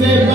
Se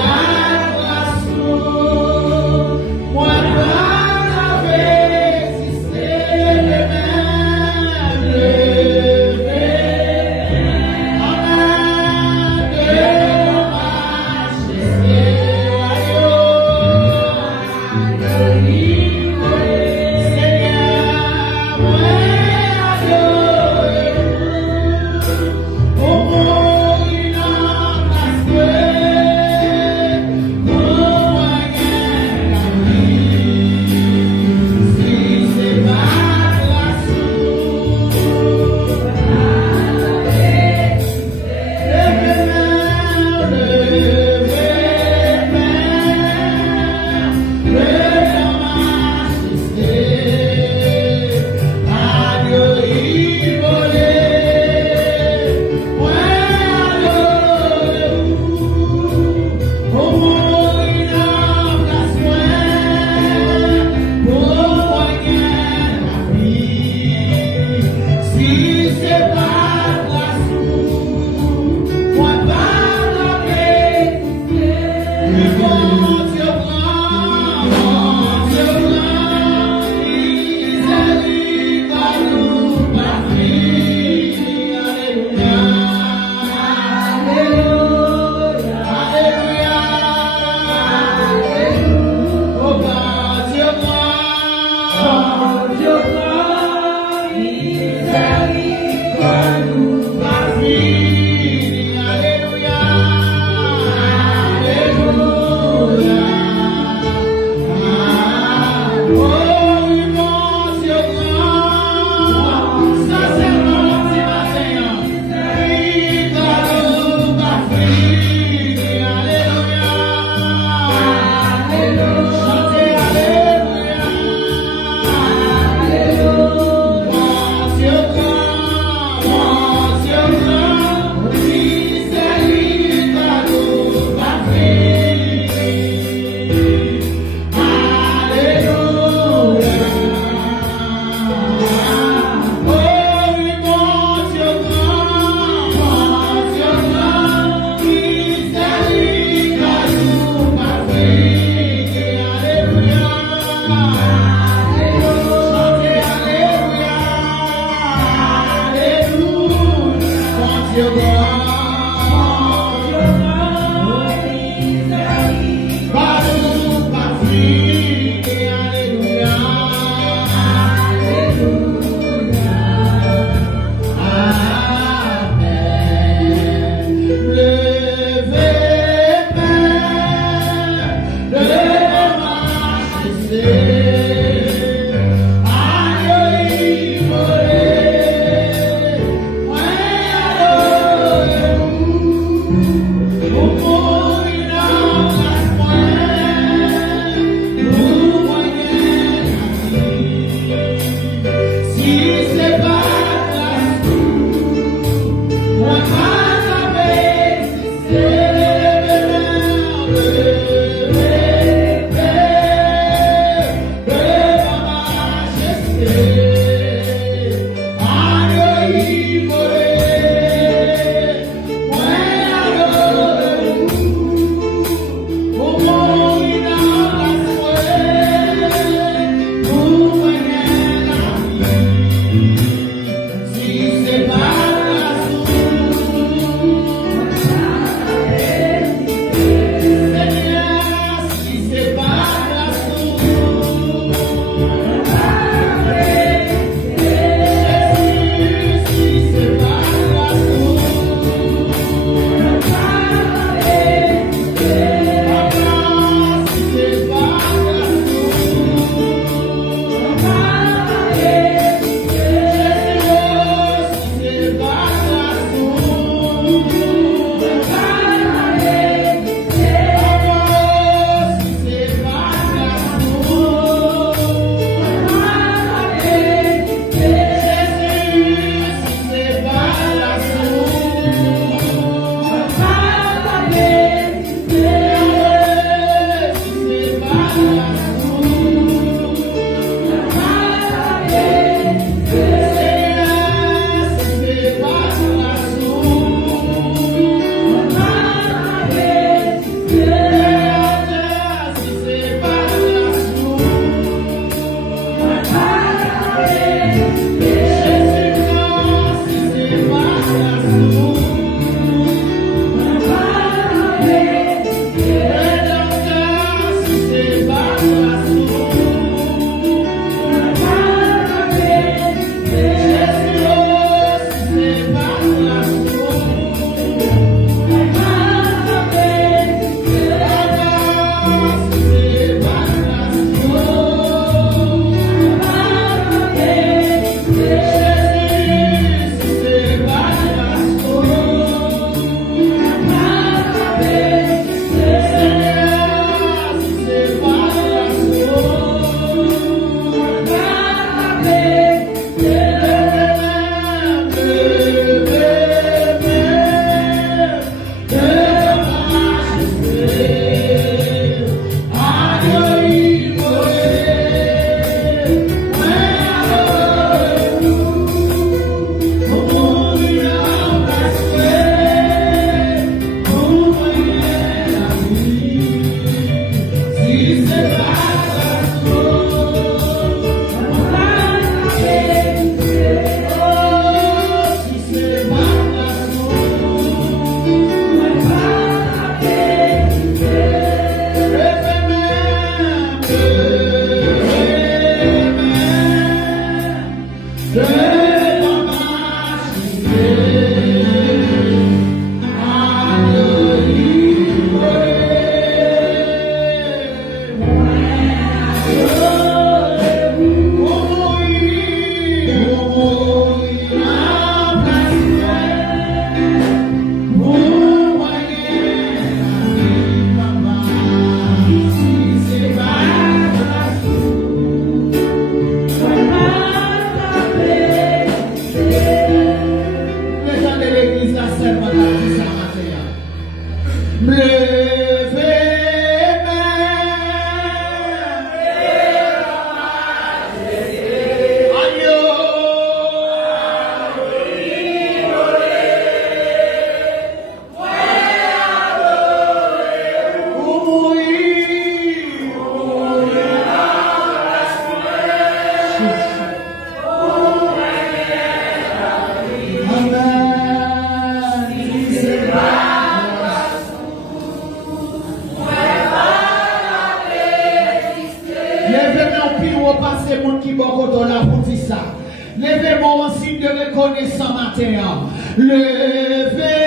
Levez-moi en signe de reconnaissance matin. Levez-moi.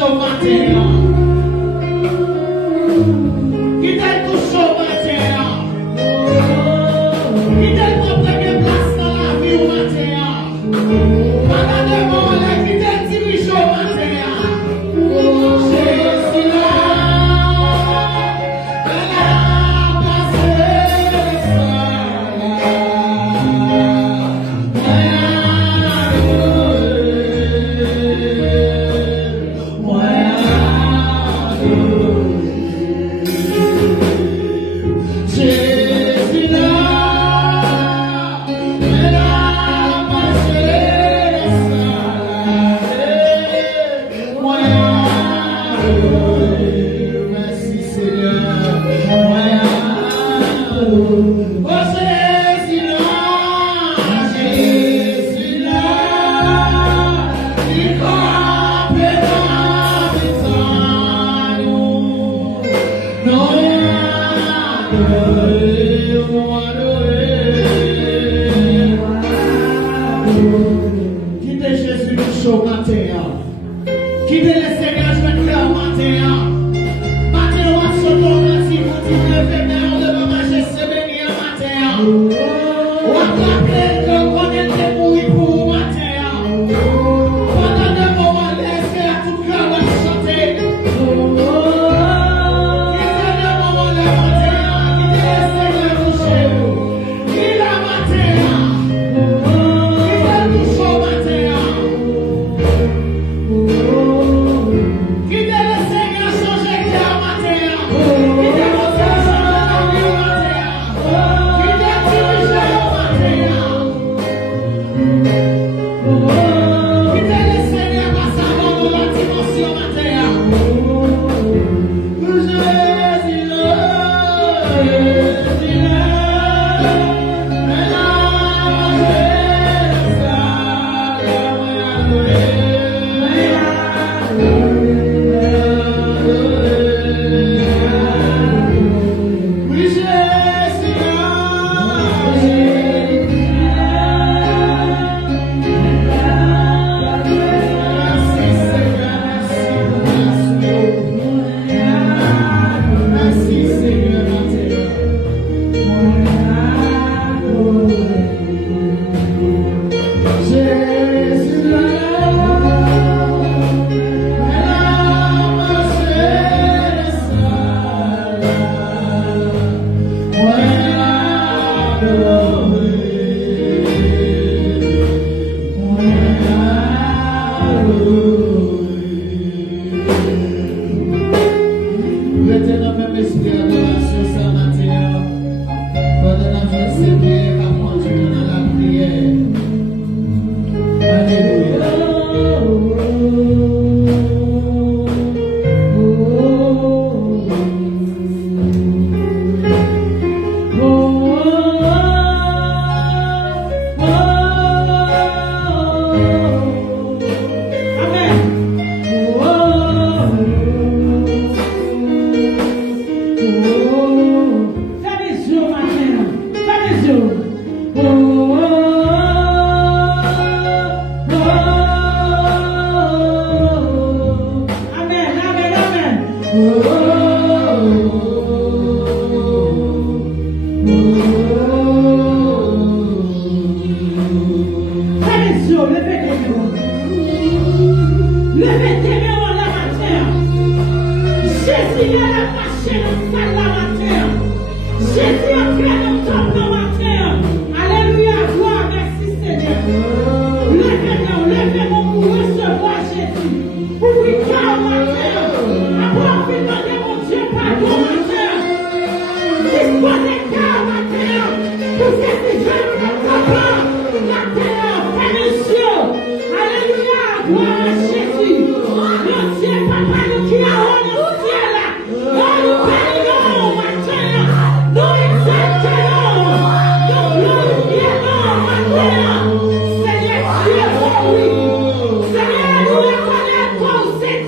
chaud matin. Qui t'a tout chaud matin. Qui t'a pas pris place dans la vie au matin. Madame de mon qui t'a dit chaud matin. Jésus là. Quittez Jésus le chaud matin. Quittez le Seigneur, je vais nous faire matin. Matin, on va se tourner si vous dites le vénère, on devrait manger ce béni matin. On va rappeler que on était mourir pour matin. Pendant le moment, laissez à tout cœur va chanter. Quittez le moment, le matin. Quittez le Seigneur toucher vous. Quittez la matin. Seigneur, nous reconnaissons, c'est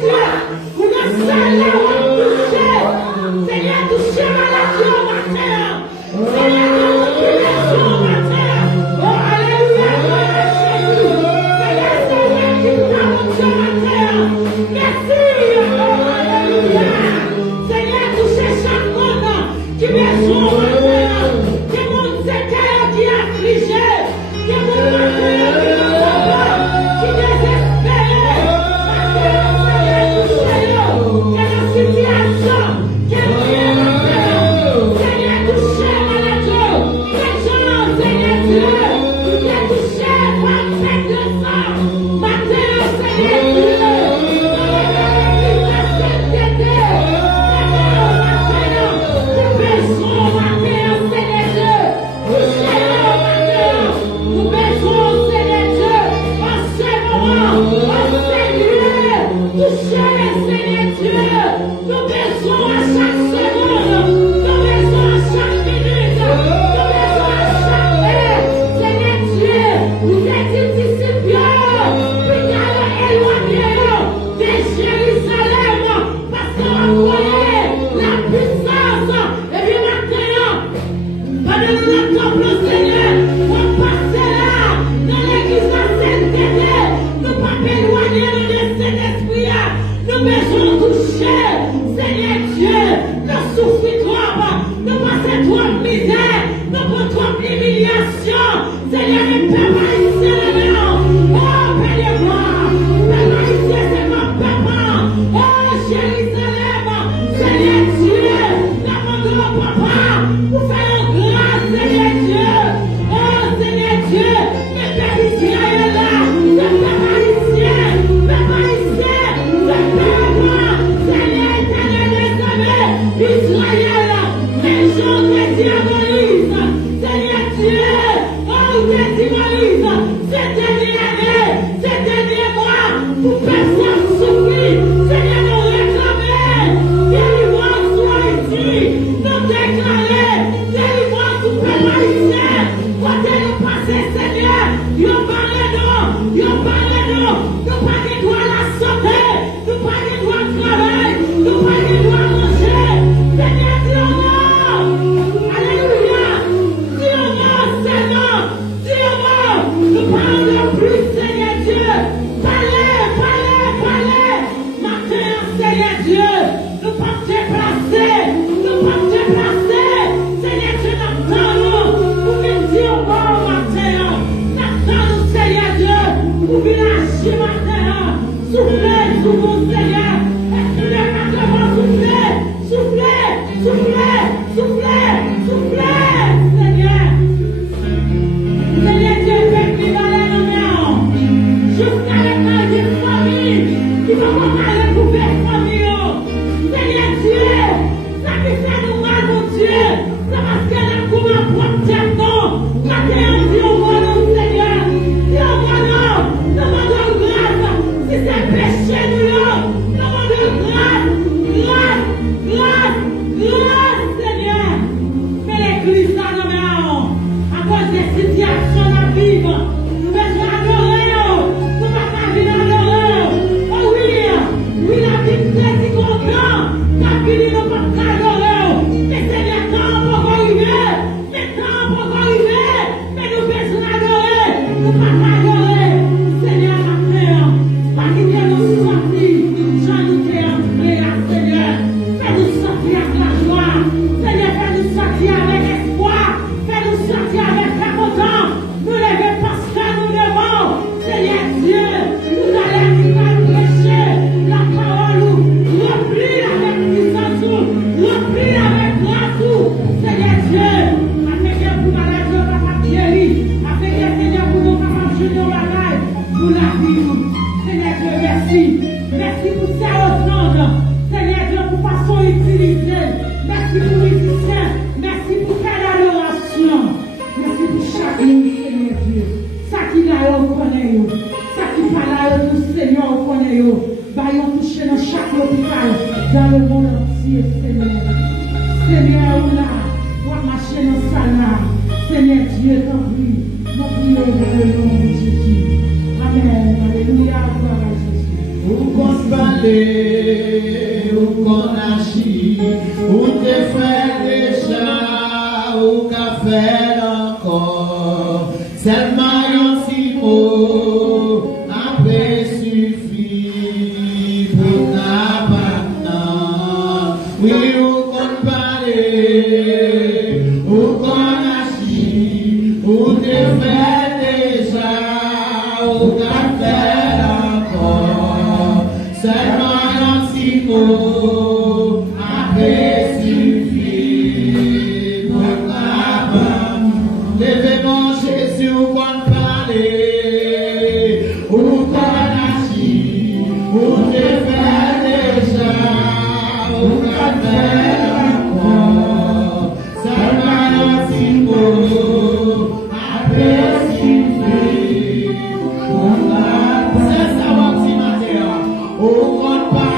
Oh, God,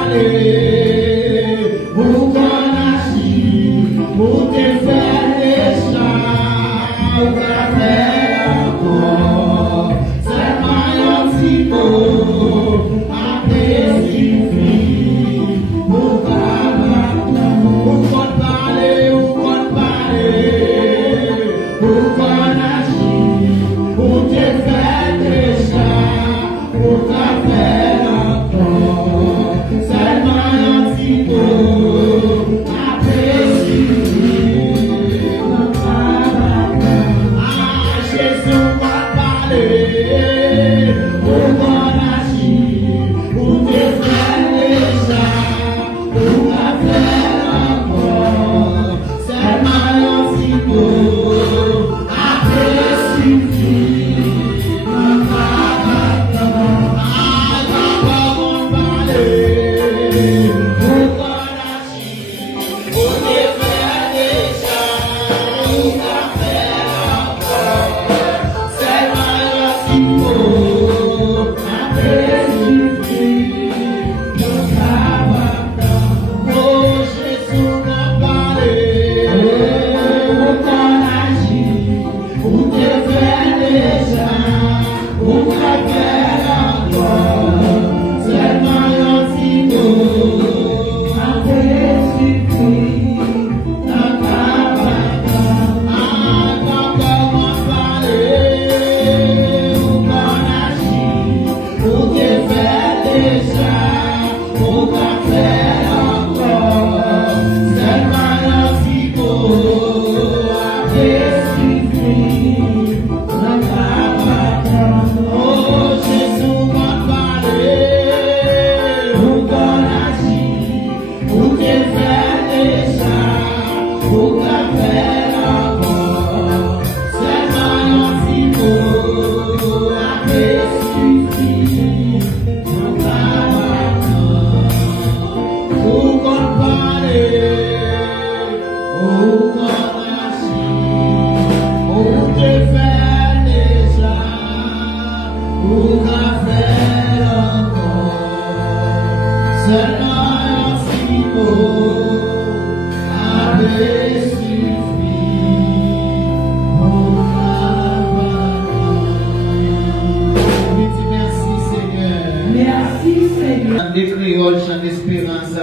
Des créoles, chant d'espérance.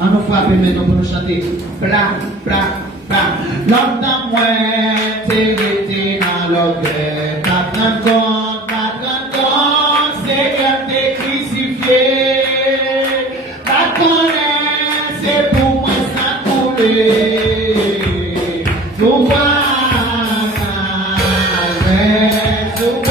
On nous frappe maintenant pour nous chanter. Bla, bla, bla. L'homme dans moi, t'es été dans l'orgueil. Pas de compte, c'est comme t'es crucifié. Pas de connaître, c'est pour moi ça couler. Tout va, tout va. Pas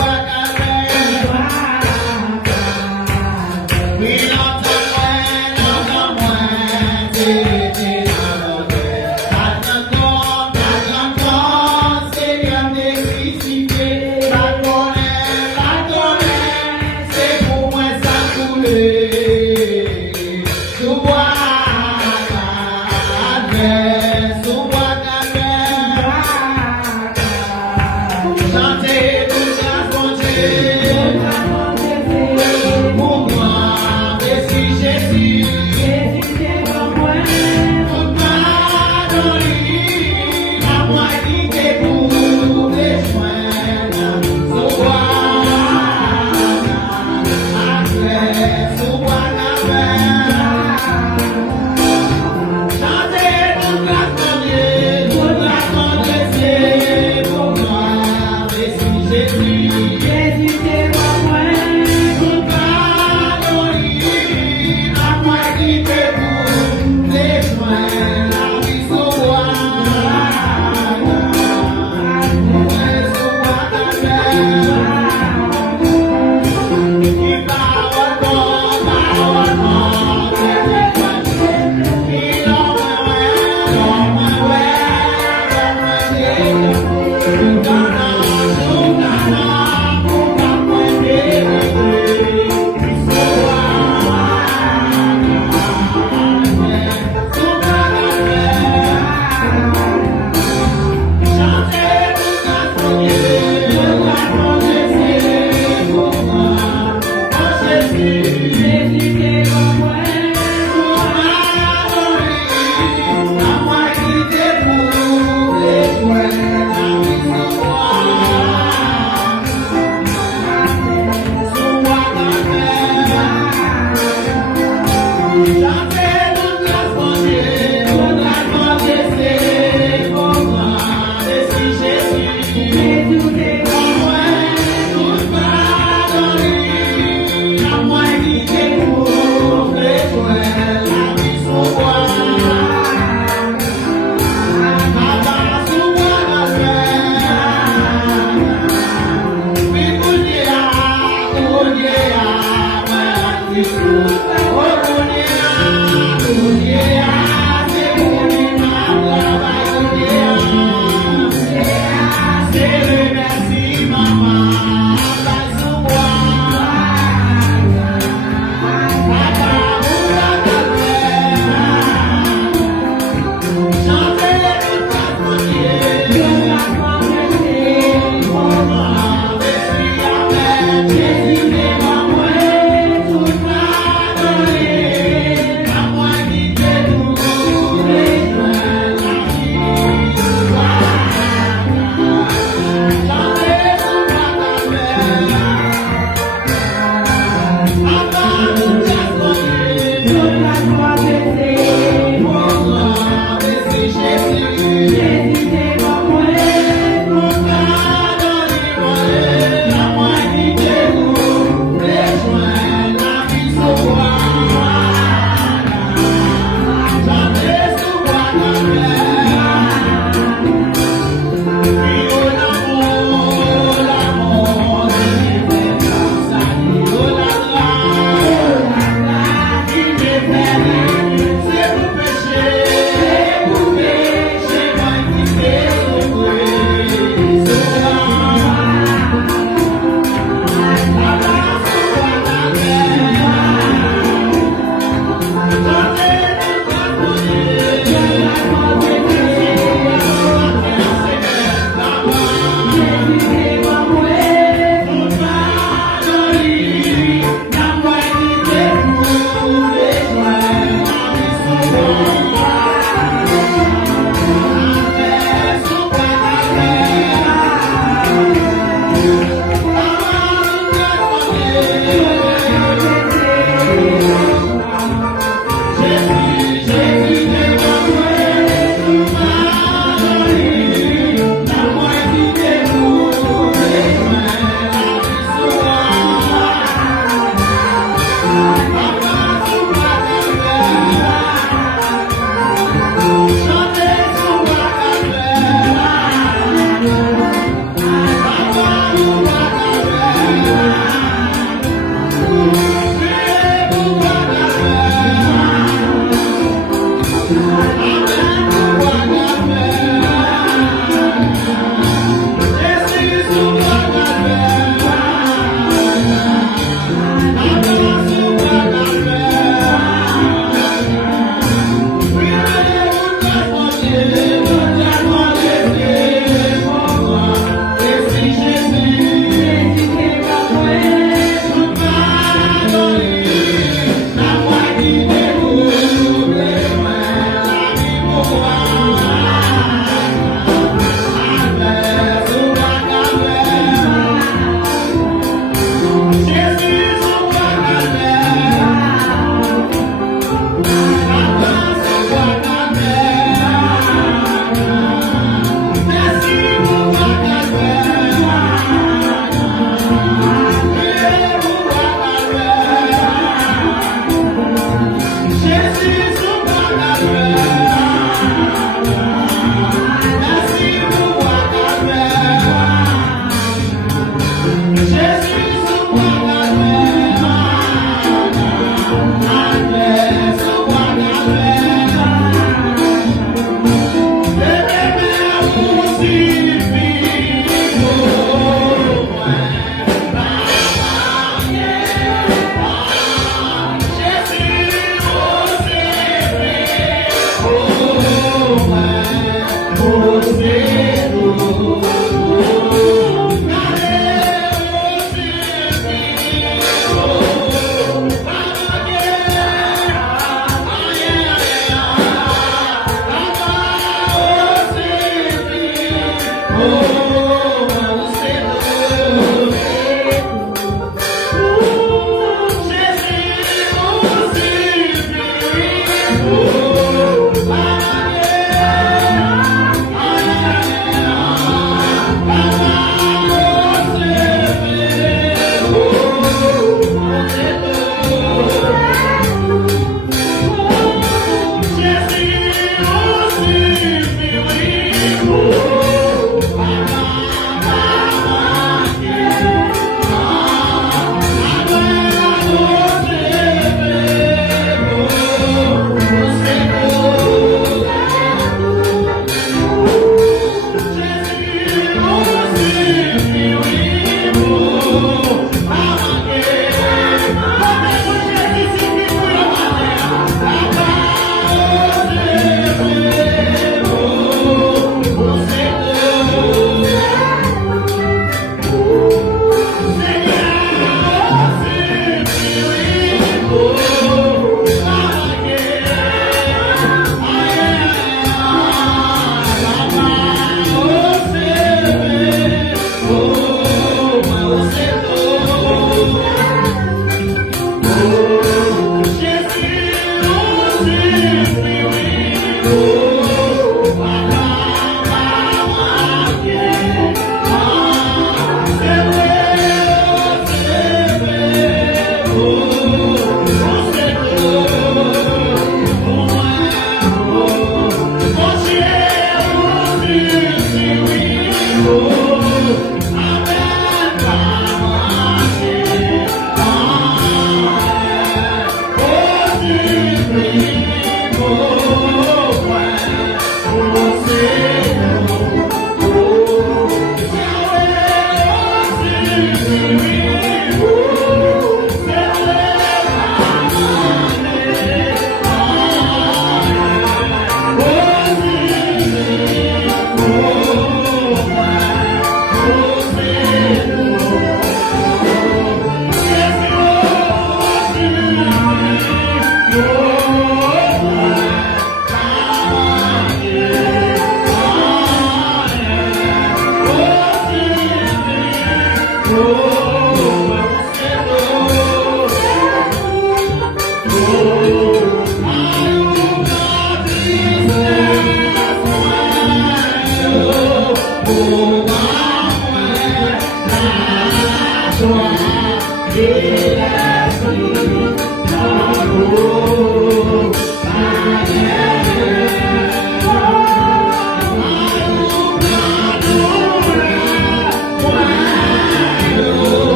Oh,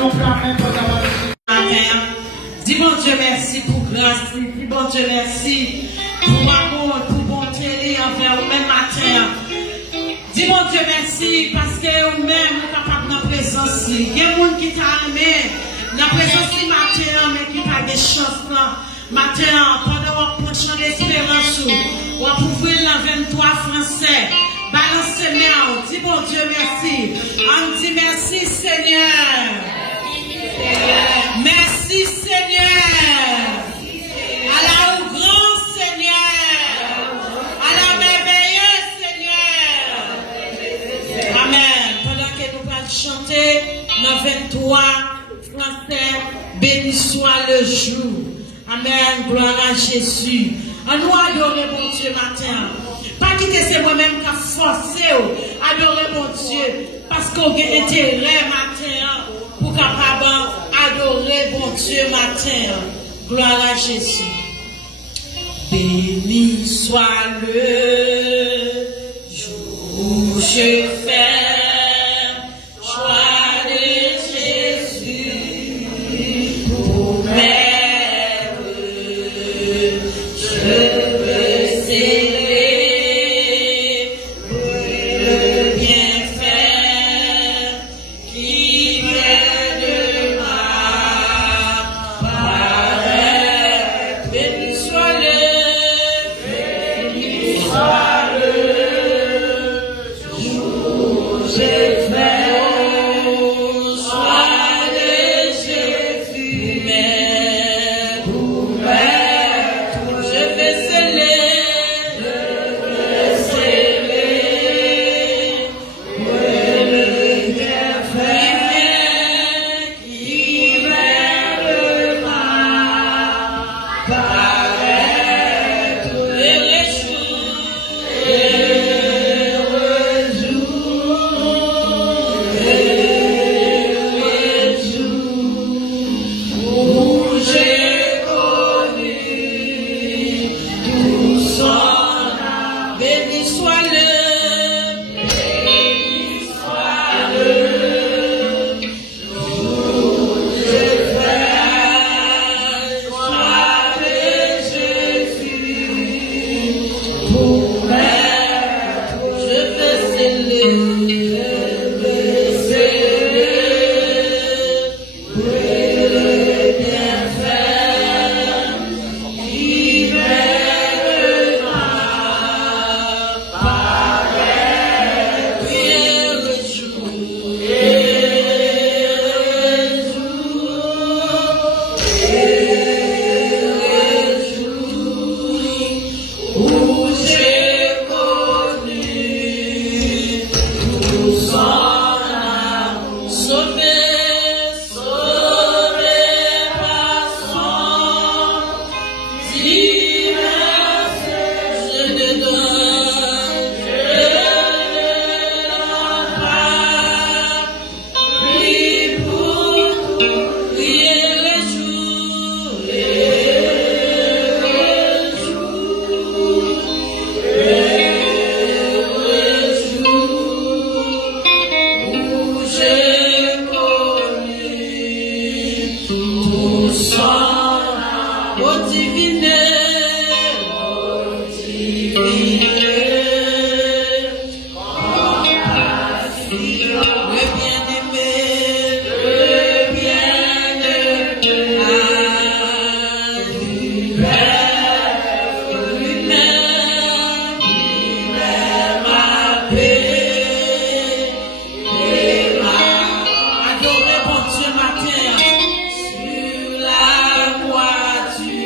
donc quand même pour d'avoir dis bon Dieu merci pour grâce, dis bon Dieu merci pour amour, pour bonté envers vous-même matin. Dis bon Dieu merci parce que vous-même vous capable dans la présence. Il y a des gens qui t'a aimé dans la présence matin, mais qui n'a pas de chance là. Matin, pendant qu'on prend chant d'espérance, on va ouvrir la 23 français. Balancez main, dis bon Dieu merci. On dit merci Seigneur. Merci Seigneur. À la grand Seigneur. À la merveilleuse Seigneur. Amen. Pendant que nous allons chanter dans 23 français, béni soit le jour. Amen. Gloire à Jésus. On nous adorer mon Dieu matin. Pas quitter c'est moi-même qui a forcé adorer mon Dieu. Parce qu'on a intérêt matin pour capable adorer mon Dieu matin. Gloire à Jésus. Béni soit le jour où je fais choix de Jésus pour m'être. Je veux célébrer le bienfait qui vient de ma part. Béni soit le jour j'ai fait choix de Jésus, mais pour m'être, je vais sceller le bienfait qui vient de ma paraître. Heureux jour où j'ai connu tout son âme. Béni soit le jour j'ai fait choix de Jésus pour m'être. Je vais célébrer le bienfait qui vient de ma paraître. Heureux jour, où j'ai connu tout son amour. Sauvé par son divin, je ne donne pas. Prie pour prier le jour, où j'ai connu tout son amour divine, le bien-aimé, lui-même a payé. Adorez bon Dieu matin sur la voiture.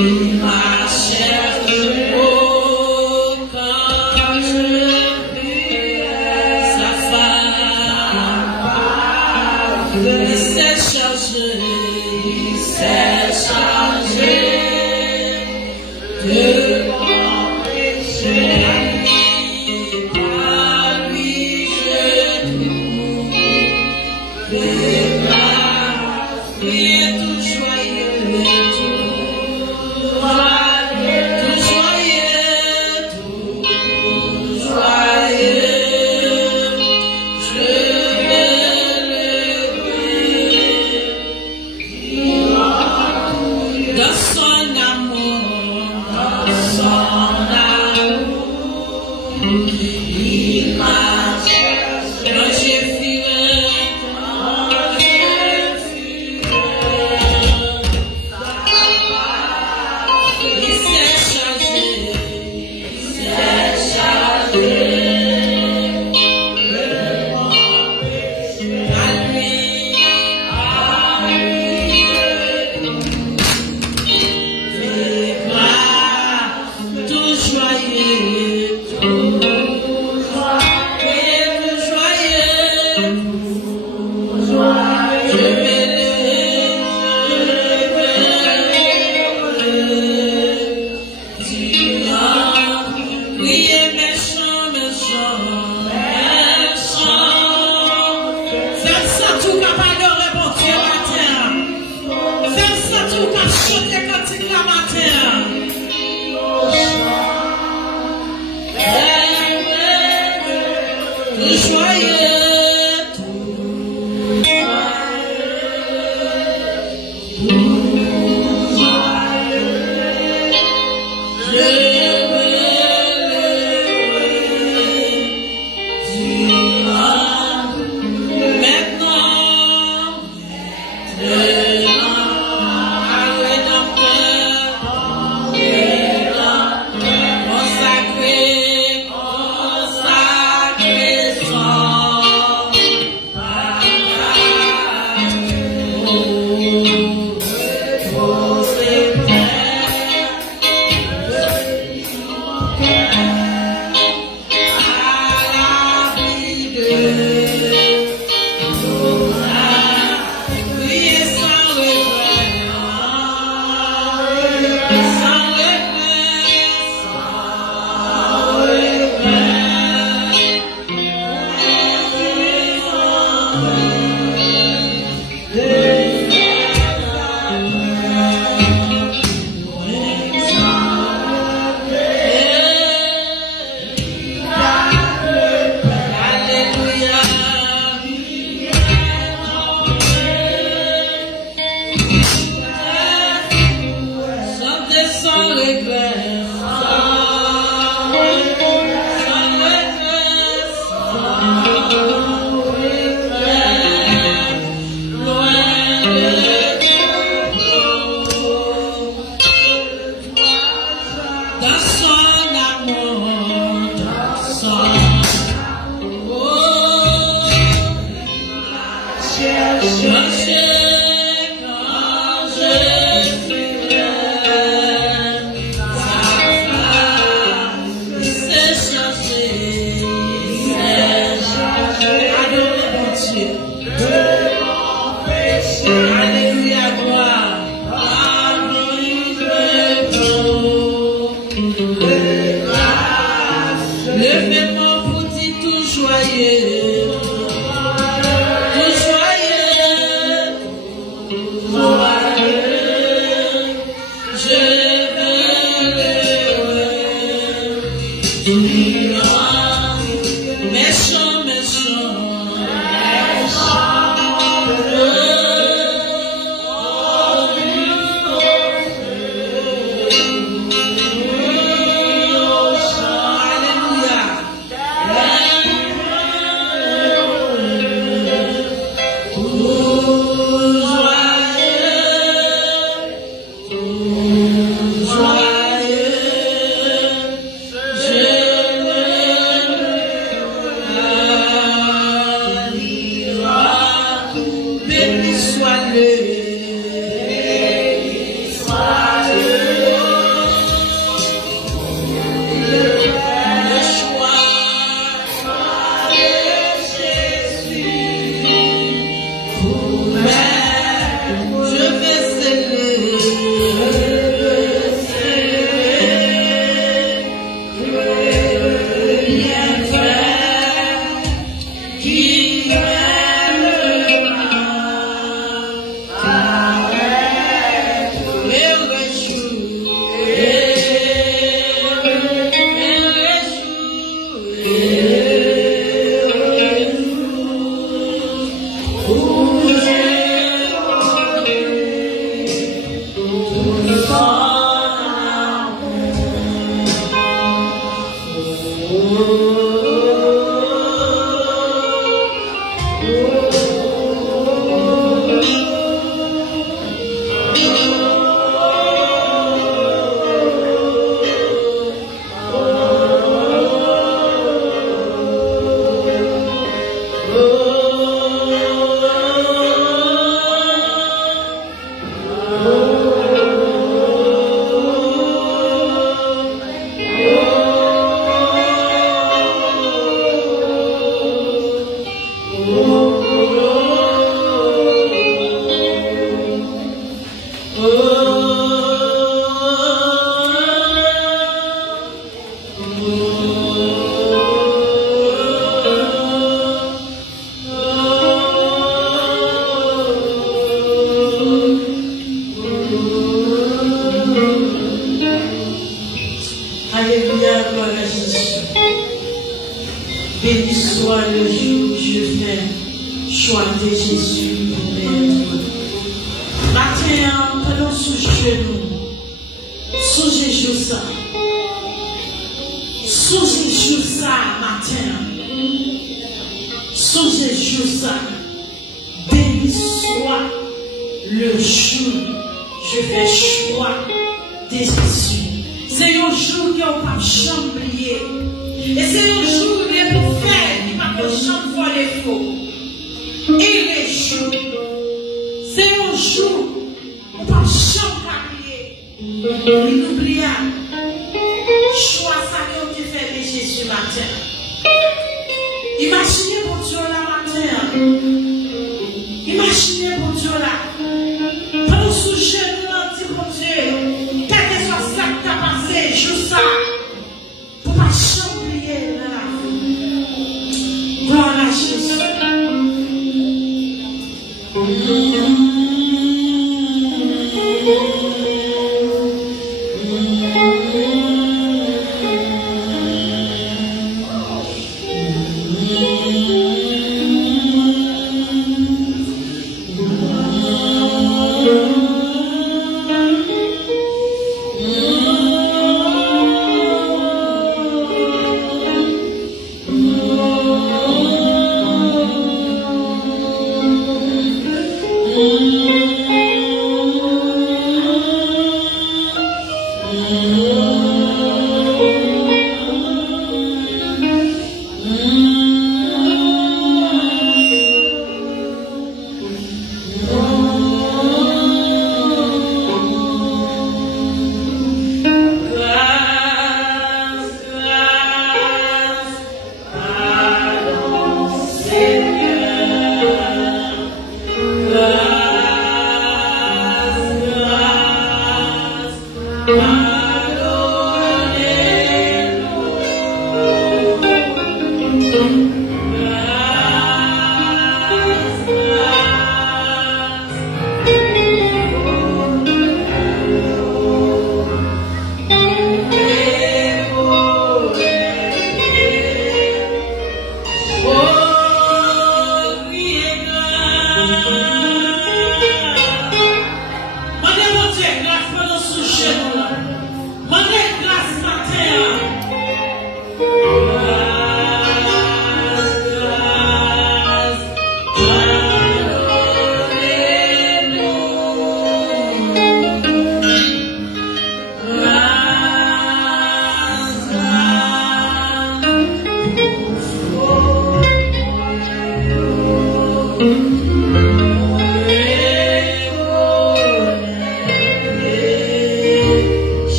Yeah. Alléluia, gloire à Jésus. Béni soit le jour où je fais choix de Jésus pour m'être. Matin, prenons sous genou. Songez-vous ça. Songez-vous ça, matin. Songez-vous ça. Béni soit le jour où je fais choix de Jésus. C'est un jour qui n'a pas chambrié. Et c'est un jour où les pour faire qui n'a pas chambrié les faux. Il est jour. C'est un jour où pas chambrier. Il oublia. Choix ça que tu fais de Jésus matin. Imaginez pour Dieu la matin. Imaginez pour Dieu là. Pendant sous genou, dit pour Dieu. Quel que soit ça qui t'a passé, joue ça. Pour pas chambrier dans la vie. Gloire à Jésus.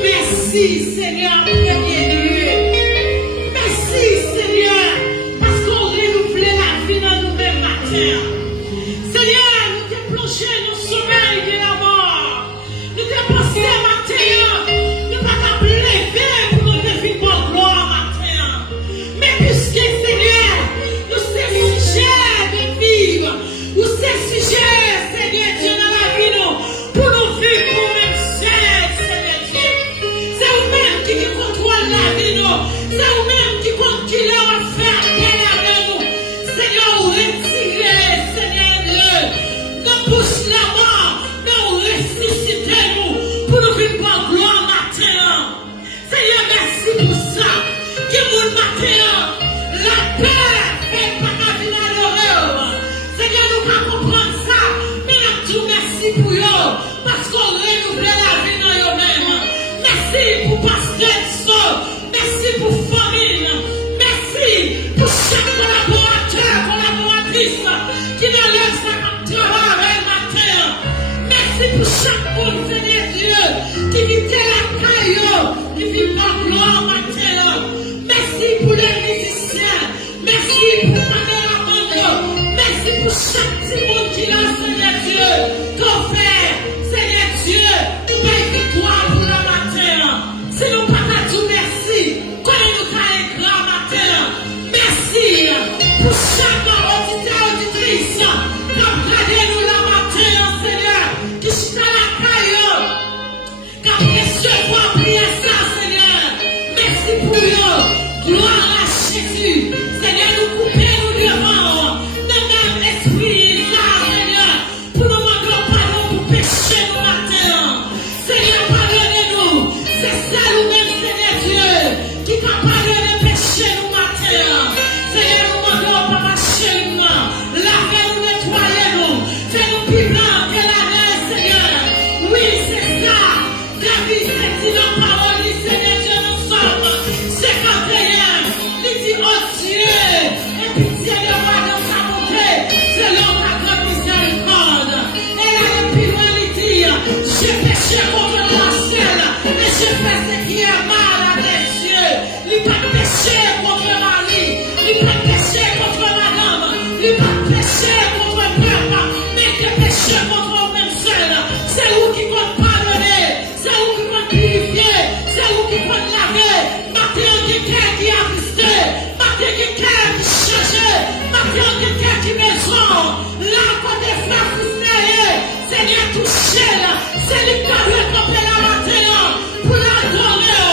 Merci Seigneur, en premier lieu. Merci Seigneur, parce qu'on renouvelle la vie dans nous-mêmes matin. Seigneur, nous t'es plongé dans le sommeil de la mort. Nous t'es passé matin, nous pas qu'à lever pour nous définir pour gloire matin. Mais puisque Seigneur, nous sommes sujets de vivre, nous sommes sujets, Seigneur Dieu, dans la vie, nous, pour nous vivre pour nous-mêmes, Seigneur Dieu. C'est vous-même qui contrôle la vie, nous. C'est vous-même qui contrôle la faire avec nous. Seigneur, vous retirez, Seigneur Dieu, nous pousse la mort, nous ressuscitez-nous pour nous vivre par gloire matin. Seigneur, merci pour ça. Qui vous matin, la paix fait pas la vie dans l'horreur. Seigneur, nous pas comprendre ça, mais nous tout merci pour eux, parce qu'on renouvelle la vie dans eux-mêmes. Merci pour Pasteur, merci pour famille, merci pour chaque collaborateur, collaboratrice qui dans leur sac travail matin. Merci pour chaque monde, Seigneur Dieu, qui vit la caillou, qui vit par gloire matin. Merci pour les musiciens, merci pour la caméraman, merci pour chaque petit monde qui est là, Seigneur Dieu, qu'on fait, Seigneur C'est lui qui a récompensé la matin pour l'adorer.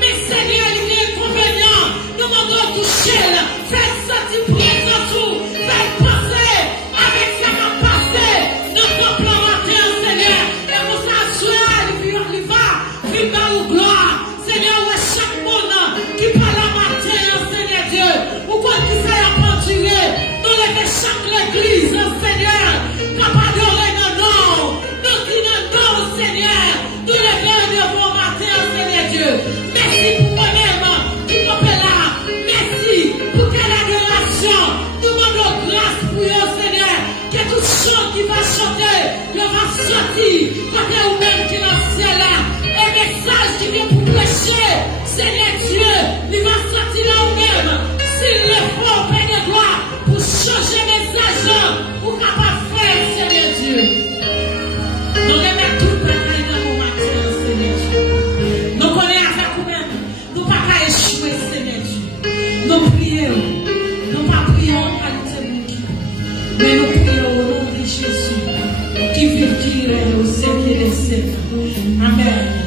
Mais Seigneur, il est inconvénient. Nous demandons toucher, faire sortir présent tout, faire passer avec ça va passer. Nous sommes la matin, Seigneur. Et pour ça, il va, vivre au gloire. Seigneur, ouais, chaque monde qui parle la matin, Seigneur Dieu, ou quoi qui s'est penduré, nous levons chaque l'église, Seigneur, capable d'adorer nos noms, nous disons non, Seigneur, nous levons devant matin, Seigneur Dieu. Merci pour moi-même qui est là, merci pour quelle adoration, nous demandons grâce pour eux, Seigneur, que tout chant qui va chanter, il va sortir, côté ou même qui est dans le ciel là, et message qui vient pour prêcher, Seigneur Dieu, il va sortir là ou même, s'il le faut, Père de gloire, pour changer message, pour capable faire, Seigneur Dieu. Nous remettons tout le bagaille dans mon matin, Seigneur Dieu. Nous connaissons avec nous-mêmes, nous ne pouvons pas échouer, Seigneur Dieu. Nous prions, nous ne pas prier en qualité de qui, mais nous prions au nom de Jésus, qui vit, qui règne au siècle et les siècles. Amen.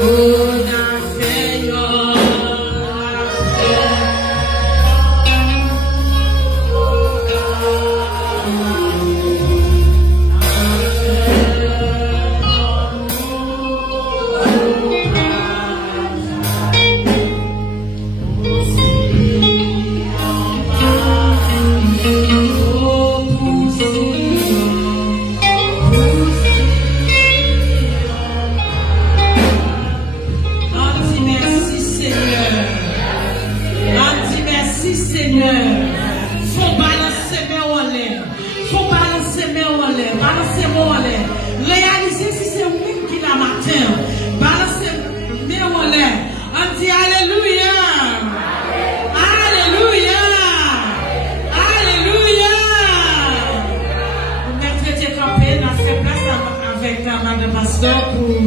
Pour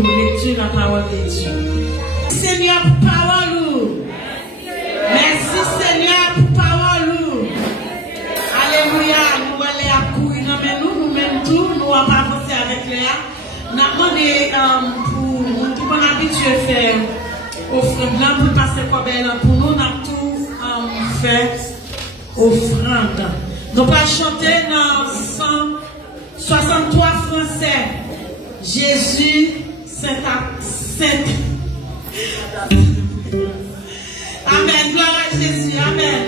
lecture la parole de Dieu. Seigneur, pour parole. Merci Seigneur pour parole. Alléluia. Nous allons accourir mais nous-mêmes tout, nous allons avancer avec Léa. Nous avons demandé pour tout mon habitué faire offrande blanc pour passer comme elle pour nous, nous avons tout fait offrande. Nous allons chanter dans 163 français. Jésus, Saint. Amen. Gloire à Jésus. Amen.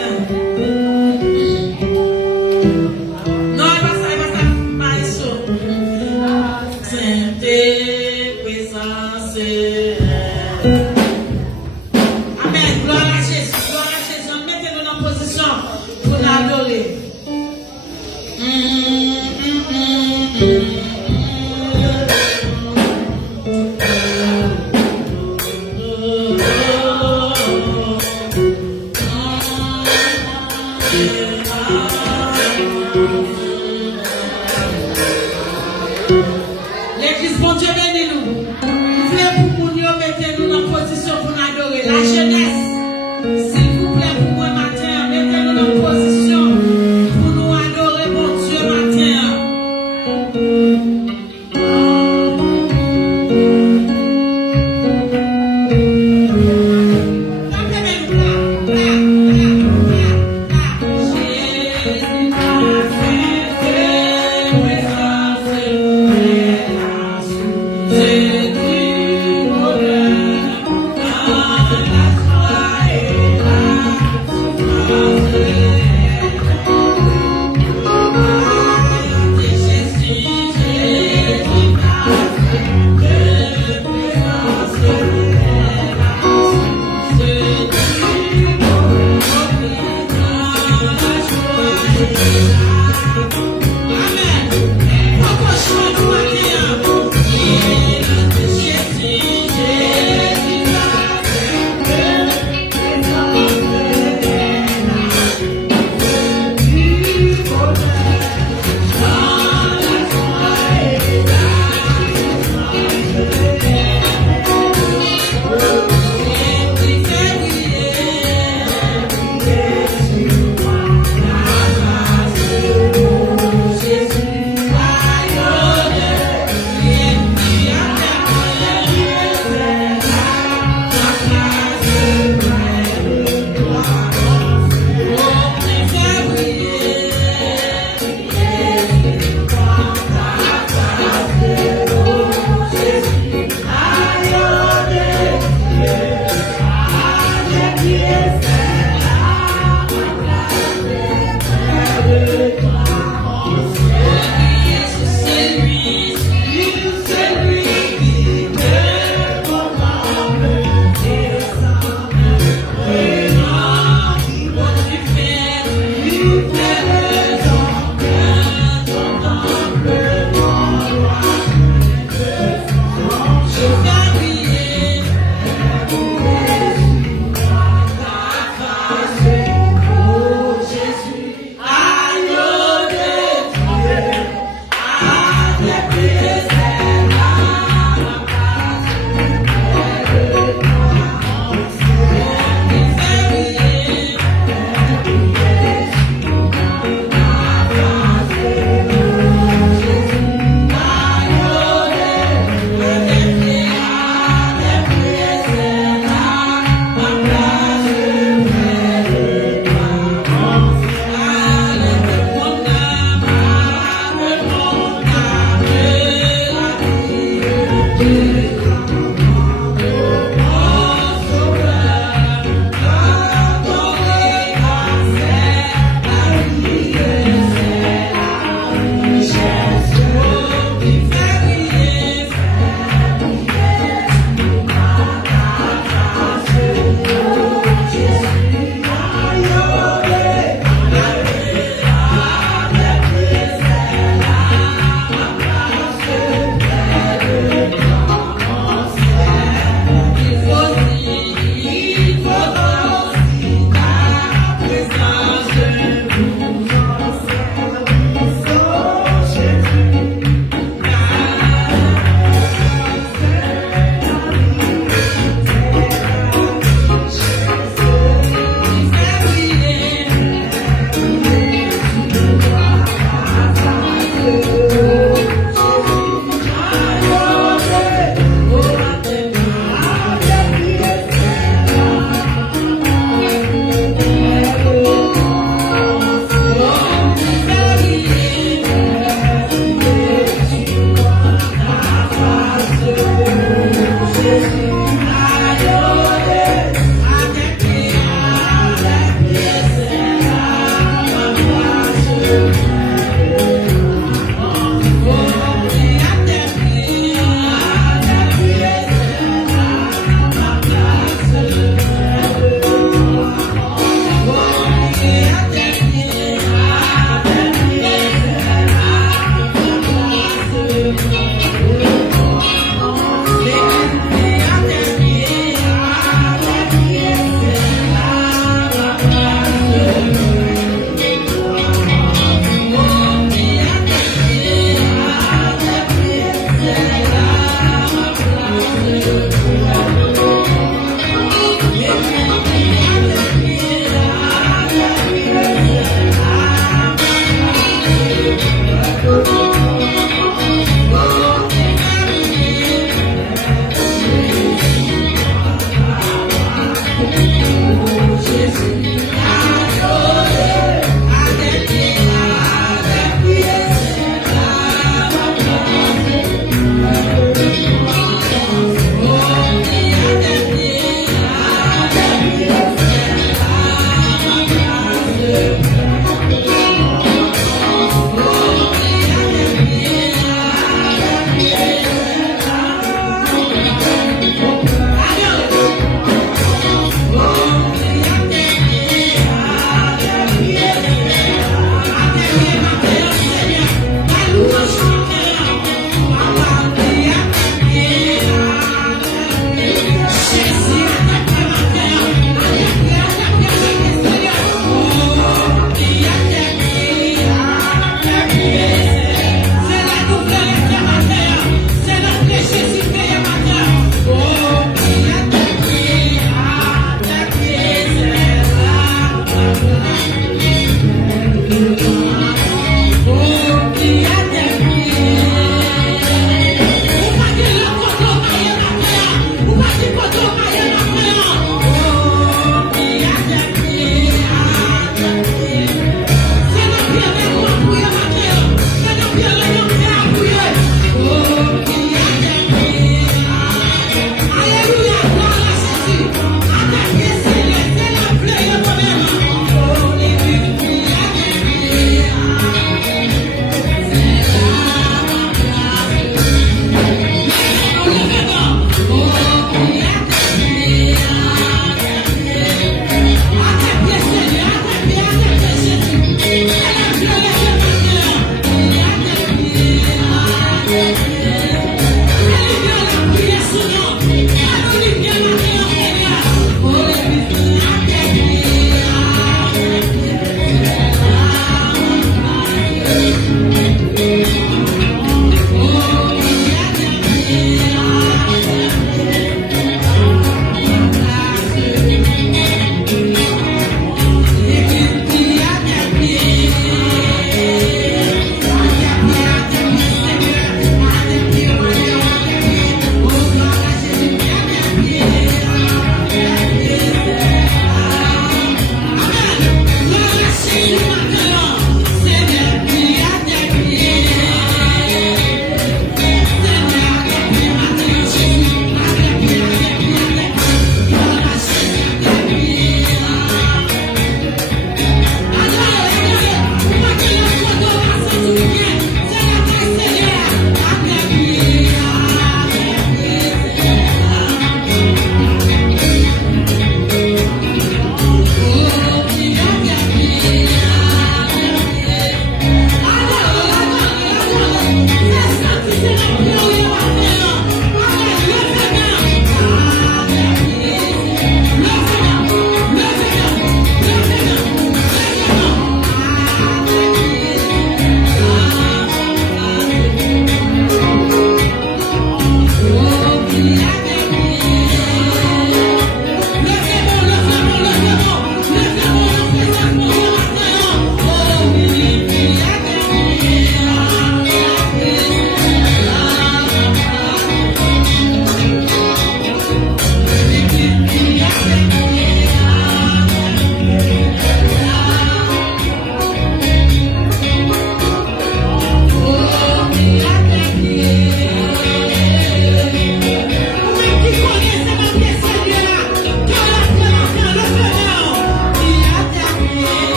Non, il va ça, maïso. Sainte présence. Amen. Gloire à Jésus. Gloire à Jésus. Mettez-nous en position pour l'adorer. L'église, bon Dieu bénis nous. Nous voulons pour nous mettre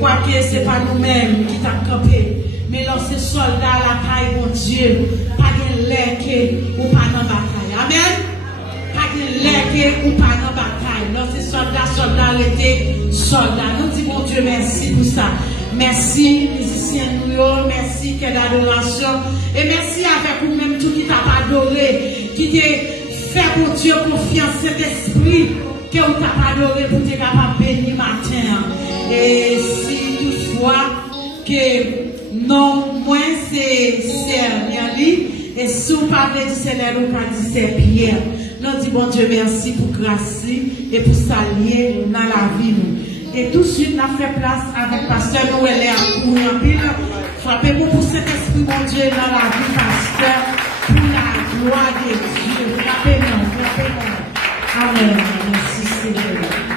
Quoique ce n'est pas nous-mêmes qui t'avons campé, mais lorsque soldats la caille, mon Dieu, pas de l'air ou pas dans la bataille. Amen. Pas de l'air ou pas dans la bataille. Lorsque soldats étaient soldats. Nous disons, mon Dieu, merci pour ça. Merci, musiciens, nous, merci, quelle adoration. Et merci avec vous-même, tout qui t'a adoré, qui t'a fait, mon Dieu, confiance, cet esprit que vous t'a adoré pour te capable bénir matin. Et si toutefois que non, moi c'est Serniali, et si vous parlez du Seigneur, vous parlez du Seigneur Pierre. Nous disons, bon Dieu, merci pour grâce et pour s'allier dans la vie. Et tout de suite, on a fait place avec Pasteur Noël et à courir en pile. Frappez-vous pour cet esprit, mon Dieu, dans la vie, Pasteur, pour la gloire de Dieu. Frappez-nous, frappez-nous. Amen. Merci, Seigneur.